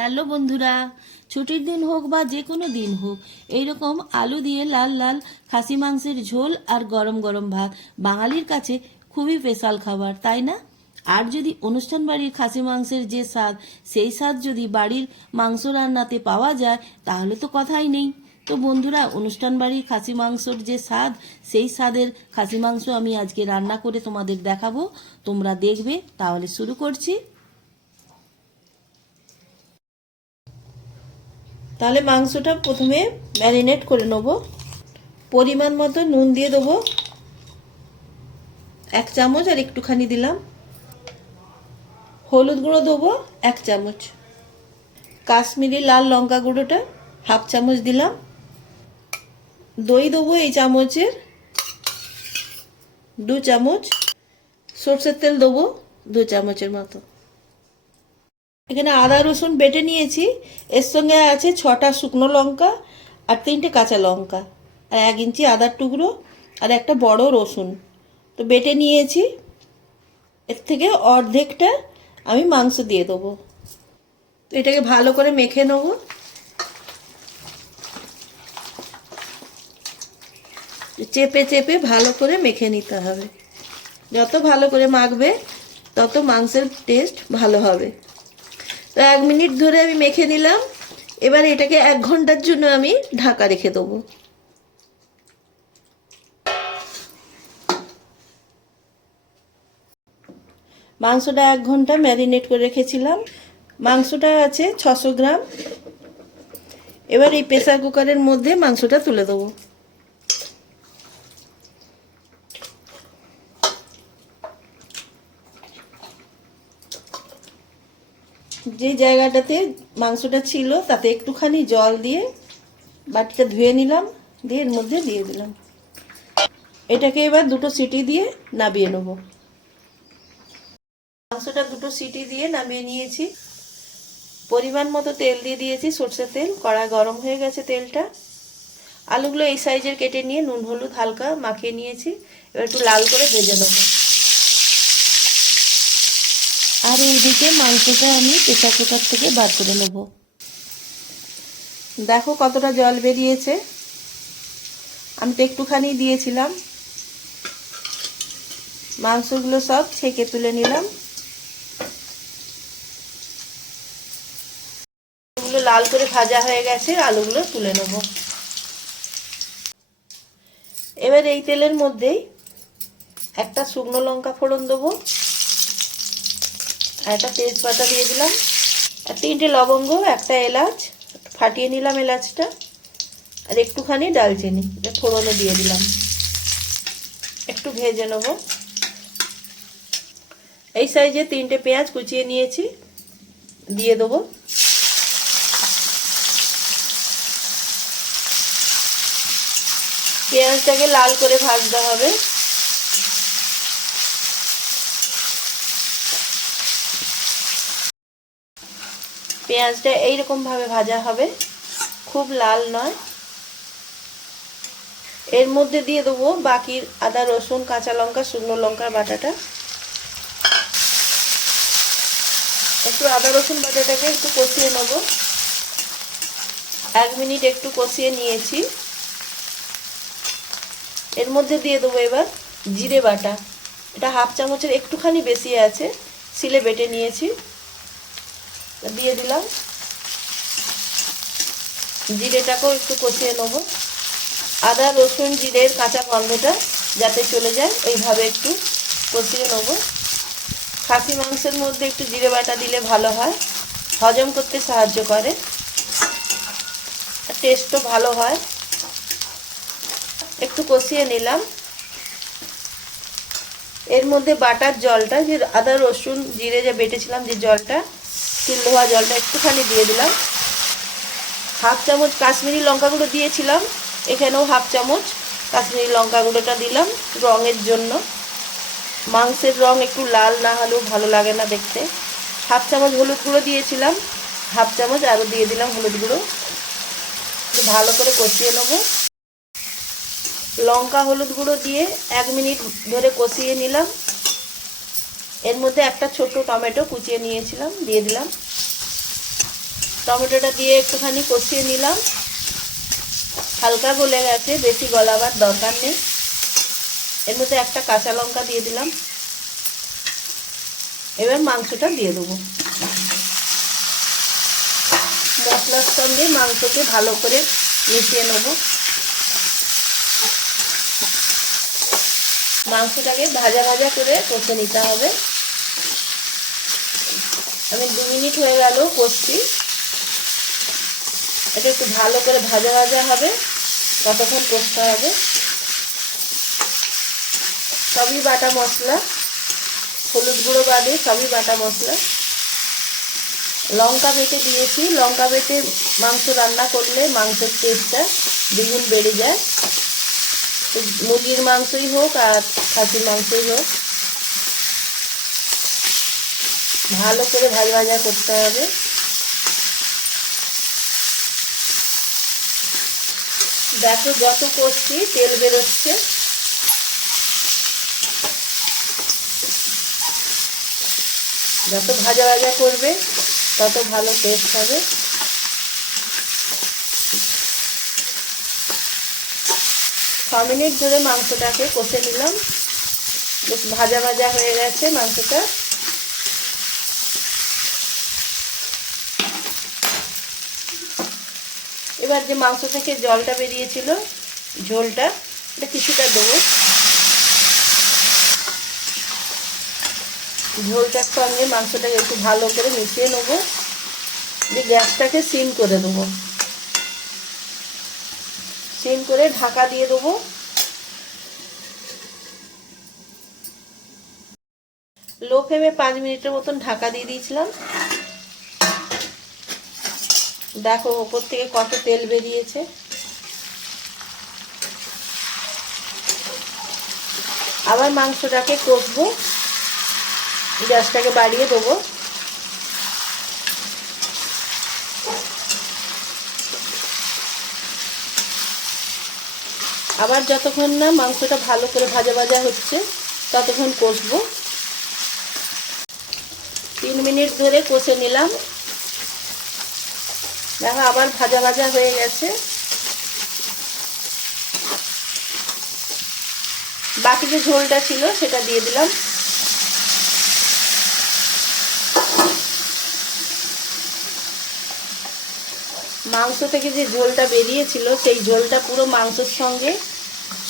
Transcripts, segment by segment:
Hello বন্ধুরা, ছুটির দিন হোক বা যে কোনো দিন হোক, এইরকম আলু দিয়ে লাল লাল খাসি মাংসের ঝোল আর গরম গরম ভাত বাঙালির কাছে খুবই স্পেশাল খাবার, তাই না? আর যদি অনুষ্ঠান বাড়ির খাসি মাংসের যে স্বাদ, সেই স্বাদ যদি বাড়ির মাংস রান্নাতে পাওয়া যায়, তাহলে তো কথাই নেই। তো বন্ধুরা, অনুষ্ঠান বাড়ির খাসি মাংসর যে স্বাদ, সেই স্বাদের খাসি মাংস আমি আজকে রান্না করে তোমাদের দেখাবো। তোমরা দেখবে, তাহলে শুরু করছি। তাহলে মাংসটা প্রথমে ম্যারিনেট করে নেব। পরিমাণ মতো নুন দিয়ে দেবো। এক চামচ আর একটুখানি দিলাম। হলুদ গুঁড়ো দেবো এক চামচ। কাশ্মীরি লাল লঙ্কা গুঁড়োটা হাফ চামচ দিলাম। দই দেবো এই চামচের। দু চামচ। সর্ষের তেল দেবো দু চামচের মতো। এখানে আদা, রসুন বেটে নিয়েছি। এর সঙ্গে আছে ছটা শুকনো লঙ্কা আর তিনটে কাঁচা লঙ্কা আর এক ইঞ্চি আদার টুকরো আর একটা বড় রসুন। তো বেটে নিয়েছি। এর থেকে অর্ধেকটা আমি মাংস দিয়ে দেবো। তো এটাকে ভালো করে মেখে নেব। চেপে চেপে ভালো করে মেখে নিতে হবে। যত ভালো করে মাখবে, তত মাংসের টেস্ট ভালো হবে। তো এক মিনিট ধরে আমি মেখে নিলাম। এবার এটাকে এক ঘণ্টার জন্য আমি ঢাকা রেখে দেবো। মাংসটা এক ঘণ্টা ম্যারিনেট করে রেখেছিলাম। মাংসটা আছে ছশো গ্রাম। এবার এই প্রেসার কুকারের মধ্যে মাংসটা তুলে দেবো। যে জায়গাটাতে মাংসটা ছিল, তাতে একটুখানি জল দিয়ে বাটিটা ধুয়ে নিলাম, দিয়ে এর মধ্যে দিয়ে দিলাম। এটাকে এবার দুটো সিটি দিয়ে নামিয়ে নেব। মাংসটা দুটো সিটি দিয়ে নামিয়ে নিয়েছি। পরিমাণ মতো তেল দিয়ে দিয়েছি, সর্ষের তেল। কড়া গরম হয়ে গেছে তেলটা। আলুগুলো এই সাইজের কেটে নিয়ে নুন, হলুদ হালকা মাখিয়ে নিয়েছি। এবার একটু লাল করে ভেজে নেব। আর এইদিকে মাংসটা আমি প্রেসার কুকার থেকে বার করে নেব। দেখো কতটা জল বেরিয়েছে। আমি তো একটুখানি দিয়েছিলাম। মাংসগুলো সব ছেঁকে তুলে নিলাম। লাল করে ভাজা হয়ে গেছে, আলুগুলো তুলে নেব। এবার এই তেলের মধ্যেই একটা শুকনো লঙ্কা ফোড়ন দেবো। আর একটা তেজপাতা দিয়ে দিলাম। আর তিনটে লবঙ্গ, একটা এলাচ, ফাটিয়ে নিলাম এলাচটা। আর একটুখানি ডালচিনি, এটা ফোড়নে দিয়ে দিলাম। একটু ভেজে নেব। এই সাইজে তিনটে পেঁয়াজ কুচিয়ে নিয়েছি, দিয়ে দেবো। পেঁয়াজটাকে লাল করে ভাজতে হবে। পেঁয়াজটা এইরকমভাবে ভাজা হবে। খুব লাল নয়। এর মধ্যে দিয়ে দেবো বাকি আদা, রসুন, কাঁচা লঙ্কা, শুকনো লঙ্কার বাটাটা। একটু আদা, রসুন বাটাটাকে একটু কষিয়ে নেব। এক মিনিট একটু কষিয়ে নিয়েছি। এর মধ্যে দিয়ে দেবো এবার জিরে বাটা। এটা হাফ চামচের একটুখানি বেশি আছে সিলে বেটে নিয়েছি। দিয়ে দিলাম। জিরেটাকেও একটু কষিয়ে নেব। আদা, রসুন, জিরের কাঁচা গন্ধটা যাতে চলে যায়, এইভাবে একটু কষিয়ে নেব। খাসি মাংসের মধ্যে একটু জিরে বাটা দিলে ভালো হয়। হজম করতে সাহায্য করে। টেস্টও ভালো হয়। একটু কষিয়ে নিলাম। এর মধ্যে বাটার জলটা, যে আদা, রসুন, জিরে যে বেটেছিলাম যে জলটা তিল ধোয়া জলটা একটুখানি দিয়ে দিলাম। হাফ চামচ কাশ্মীরি লঙ্কা গুঁড়ো দিয়েছিলাম, এখানেও হাফ চামচ কাশ্মীরি লঙ্কা গুঁড়োটা দিলাম রঙের জন্য। মাংসের রং একটু লাল না হলেও ভালো লাগে না দেখতে। হাফ চামচ হলুদ গুঁড়ো দিয়েছিলাম, হাফ চামচ আরও দিয়ে দিলাম হলুদ গুঁড়ো। ভালো করে কষিয়ে নেব। লঙ্কা হলুদ গুঁড়ো দিয়ে এক মিনিট ধরে কষিয়ে নিলাম। এর মধ্যে একটা ছোট টমেটো কুচিয়ে নিয়েছিলাম, দিয়ে দিলাম। টমেটোটা দিয়ে একটুখানি কষিয়ে নিলাম। হালকা গলে গেছে, বেশি গলাবার দরকার নেই। এর মধ্যে একটা কাঁচা লঙ্কা দিয়ে দিলাম। এবার মাংসটা দিয়ে দেবো। মশলার সঙ্গে মাংসকে ভালো করে মিশিয়ে নেব। মাংসটাকে ভাজা ভাজা করে কষে নিতে হবে। আমি দু মিনিট হয়ে গেল কষছি। এটা একটু ভালো করে ভাজা ভাজা হবে, ততক্ষণ কষতে হবে। সবই বাটা মশলা, হলুদ গুঁড়ো বাদে সবই বাটা মশলা। লঙ্কা বেটে দিয়েছি, লঙ্কা বেটে মাংস রান্না করলে মাংসের টেস্টটা দ্বিগুণ বেড়ে যায়। মুরগির মাংসই হোক আর খাসির মাংসই হোক। ভালো করে ভাজা ভাজা করতে হবে। দেখো যত করছি, তেল বেরোচ্ছে। যত ভাজা ভাজা করবে, তত ভালো টেস্ট হবে। ছ মিনিট ধরে মাংসটাকে কষে নিলাম। ভাজা ভাজা হয়ে গেছে মাংসটা। এবার যে মাংস থেকে জলটা বেরিয়েছিল, ঝোলটা, এটা কিছুটা দেবো। ঝোলটার সঙ্গে মাংসটাকে একটু ভালো করে মিশিয়ে নেব। দিয়ে গ্যাসটাকে সিম করে দেবো। সিম করে ঢাকা দিয়ে দেবো। লো ফ্লেমে পাঁচ মিনিটের মতন ঢাকা দিয়ে দিয়েছিলাম। দেখো, ওপর থেকে কত তেল বেরিয়েছে। আবার মাংসটাকে কষবো। গ্যাসটাকে বাড়িয়ে দেবো। আবার যতক্ষণ না মাংসটা ভালো করে ভাজা ভাজা হচ্ছে, ততক্ষণ কষবো। তিন মিনিট ধরে কষে নিলাম। দেখো, আবার ভাজা ভাজা হয়ে গেছে। বাকি যে ঝোলটা ছিল, সেটা দিয়ে দিলাম। মাংস থেকে যে ঝোলটা বেরিয়েছিল, সেই ঝোলটা পুরো মাংসের সঙ্গে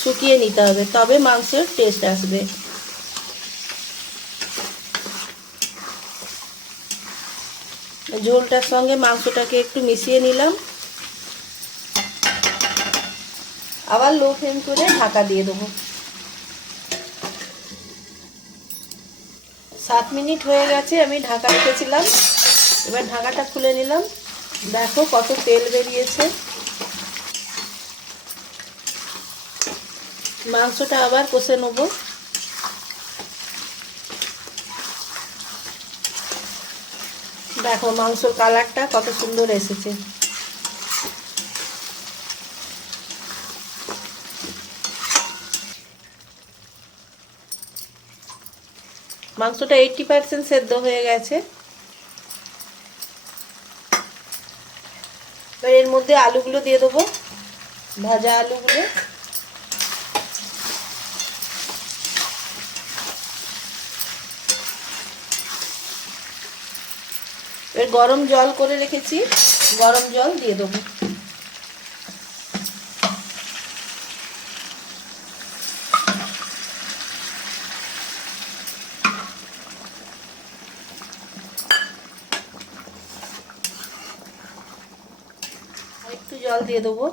শুকিয়ে নিতে হবে, তবে মাংসের টেস্ট আসবে। ঝোলটার সঙ্গে মাংসটাকে একটু মিশিয়ে নিলাম। আবার লো ফ্লেম করে ঢাকা দিয়ে দেবো। সাত মিনিট হয়ে গেছে, আমি ঢাকা রেখেছিলাম। এবার ঢাকাটা খুলে নিলাম। দেখো কত তেল বেরিয়েছে। মাংসটা আবার কষে নেব। দেখো, মাংসর কালারটা কত সুন্দর এসেছে। মাংসটা এইটটি পার্সেন্ট সেদ্ধ হয়ে গেছে। এর মধ্যে আলুগুলো দিয়ে দেবো, ভাজা আলুগুলো। এবার গরম জল করে রেখেছি। গরম জল দিয়ে দেবো। একটু জল দিয়ে দেবো।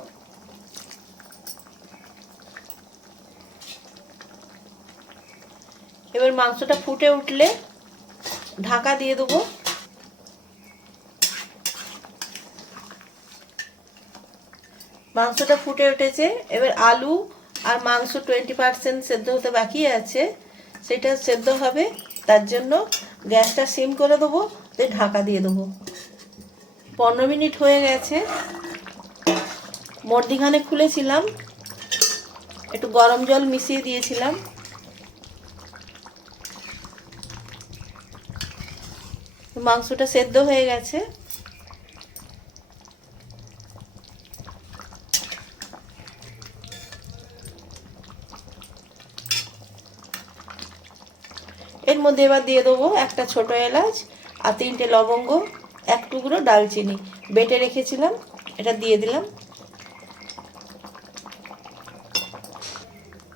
এবার মাংসটা ফুটে উঠলে ঢাকা দিয়ে দেবো। মাংসটা ফুটে উঠেছে। এবার আলু আর মাংস টোয়েন্টি পার্সেন্ট সেদ্ধ হতে বাকি আছে। সেটা সেদ্ধ হবে, তার জন্য গ্যাসটা সিম করে দেবো ঢাকা দিয়ে দেবো। পনেরো মিনিট হয়ে গেছে। মর্দিখানে খুলেছিলাম। একটু গরম জল মিশিয়ে দিয়েছিলাম। মাংসটা সেদ্ধ হয়ে গেছে। মধ্যে এবার দিয়ে দেবো একটা ছোট এলাচ আর তিনটে লবঙ্গ, এক টুকরো ডালচিনি। বেটে রেখেছিলাম, এটা দিয়ে দিলাম।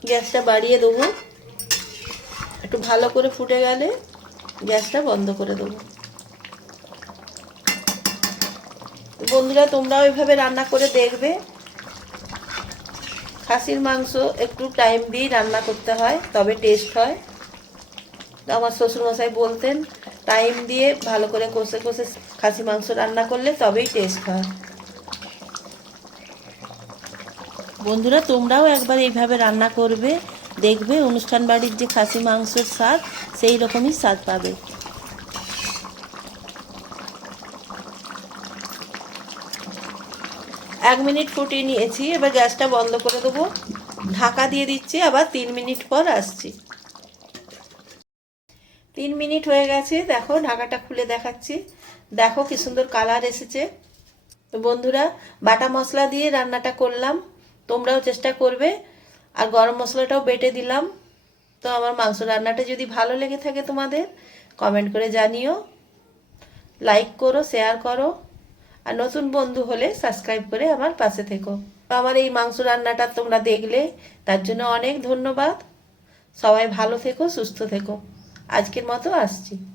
গ্যাসটা বাড়িয়ে দেবো। একটু ভালো করে ফুটে গেলে গ্যাসটা বন্ধ করে দেবো। বন্ধুরা, তোমরাও ওইভাবে রান্না করে দেখবে। খাসির মাংস একটু টাইম দিয়ে রান্না করতে হয়, তবে টেস্ট হয়। তো আমার শ্বশুরমশাই বলতেন টাইম দিয়ে ভালো করে কষে কষে খাসি মাংস রান্না করলে তবেই টেস্ট হয়। বন্ধুরা, তোমরাও একবার এইভাবে রান্না করবে, দেখবে অনুষ্ঠান বাড়ির যে খাসি মাংসের স্বাদ, সেই রকমই স্বাদ পাবে। এক মিনিট ফুটিয়ে নিয়েছি, এবার গ্যাসটা বন্ধ করে দেবো। ঢাকা দিয়ে দিচ্ছি, আবার তিন মিনিট পর আসছি। তিন মিনিট হয়ে গেছে, দেখো ঢাকাটা খুলে দেখাচ্ছি। দেখো কি সুন্দর কালার এসেছে। তো বন্ধুরা, বাটা মশলা দিয়ে রান্নাটা করলাম, তোমরাও চেষ্টা করবে। আর গরম মশলাটাও বেটে দিলাম। তো আমার মাংস রান্নাটা যদি ভালো লেগে থাকে তোমাদের কমেন্ট করে জানিও। লাইক করো শেয়ার করো। আর নতুন বন্ধু হলে সাবস্ক্রাইব করে আমার পাশে থেকো। আমার এই মাংস রান্নাটা তোমরা দেখলে, তার জন্য অনেক ধন্যবাদ। সবাই ভালো থেকো, সুস্থ থেকো। আজকের মতো আসছি।